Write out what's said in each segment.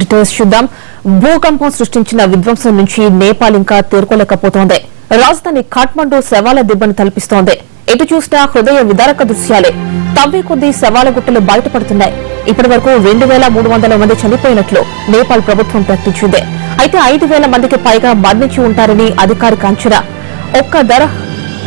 Details చూద్దాం. భూకంపం సృష్టించిన విధ్వంసం నుంచి నేపాల్ ఇంకా తేరుకోలేకపోతోంది. రాజధాని ఖాట్మండు శవాల దిబ్బను తలపిస్తోంది. ఎటు చూసినా హృదయ విదారక దృశ్యాలే. తవ్వే కొద్దీ శవాల గుట్టలు బయటపడుతున్నాయి. ఇప్పటి వరకు 2300 మంది చనిపోయినట్లు నేపాల్ ప్రభుత్వం ప్రకటించింది. అయితే 5000 మందికి పైగా మరణించి ఉంటారని అధికారిక అంచనా.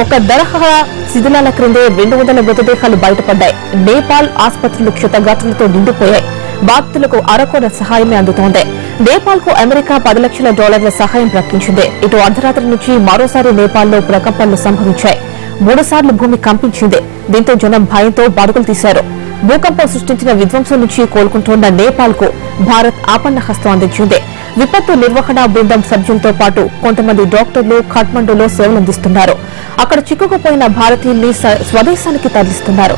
ఒక దరహా శిథిలాల క్రిందే 200 మృతదేహాలు బయటపడ్డాయి. నేపాల్ ఆసుపత్రులు క్షతగాత్రులతో నిండిపోయాయి. బాధితులకు అరకొర సహాయమే అందుతోంది. నేపాల్ కు అమెరికా $10 లక్షల సహాయం ప్రకటించింది. ఇటు అర్ధరాత్రి నుంచి మరోసారి నేపాల్లో ప్రకంపనలు సంభవించాయి. 3 సార్లు భూమి కంపించింది. దీంతో జనం భయంతో పరుగులు తీశారు. భూకంపం సృష్టించిన విధ్వంసం నుంచి కోలుకుంటున్న నేపాల్ కు భారత్ ఆపన్న హస్తం అందించింది. విపత్తు నిర్వహణ బృందం సభ్యులతో పాటు కొంతమంది డాక్టర్లు ఖాట్మండులో సేవలందిస్తున్నారు. అక్కడ చిక్కుకుపోయిన భారతీయుల్ని స్వదేశానికి తరలిస్తున్నారు.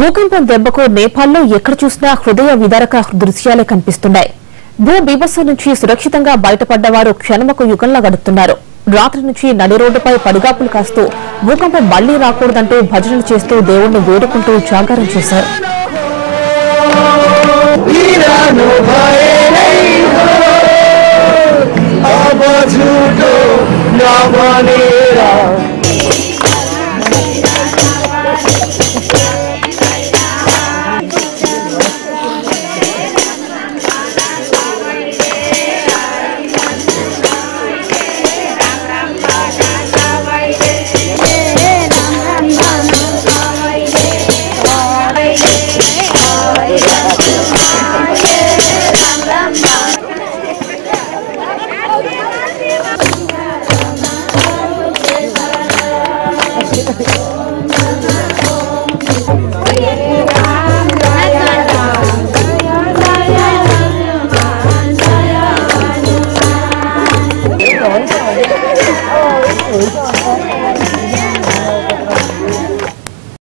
భూకంపం దెబ్బకు నేపాల్లో ఎక్కడ చూసినా హృదయ విదారక దృశ్యాలే కనిపిస్తున్నాయి. భూ బీభత్సం నుంచి సురక్షితంగా బయటపడ్డవారు క్షణమకు యుగంలా గడుపుతున్నారు. రాత్రి నుంచి నడి రోడ్డుపై పడిగాపులు కాస్తూ భూకంపం మళ్లీ రాకూడదంటూ భజనలు చేస్తూ దేవుణ్ణి వేడుకుంటూ జాగారం చేశారు. अब झूठो ना बने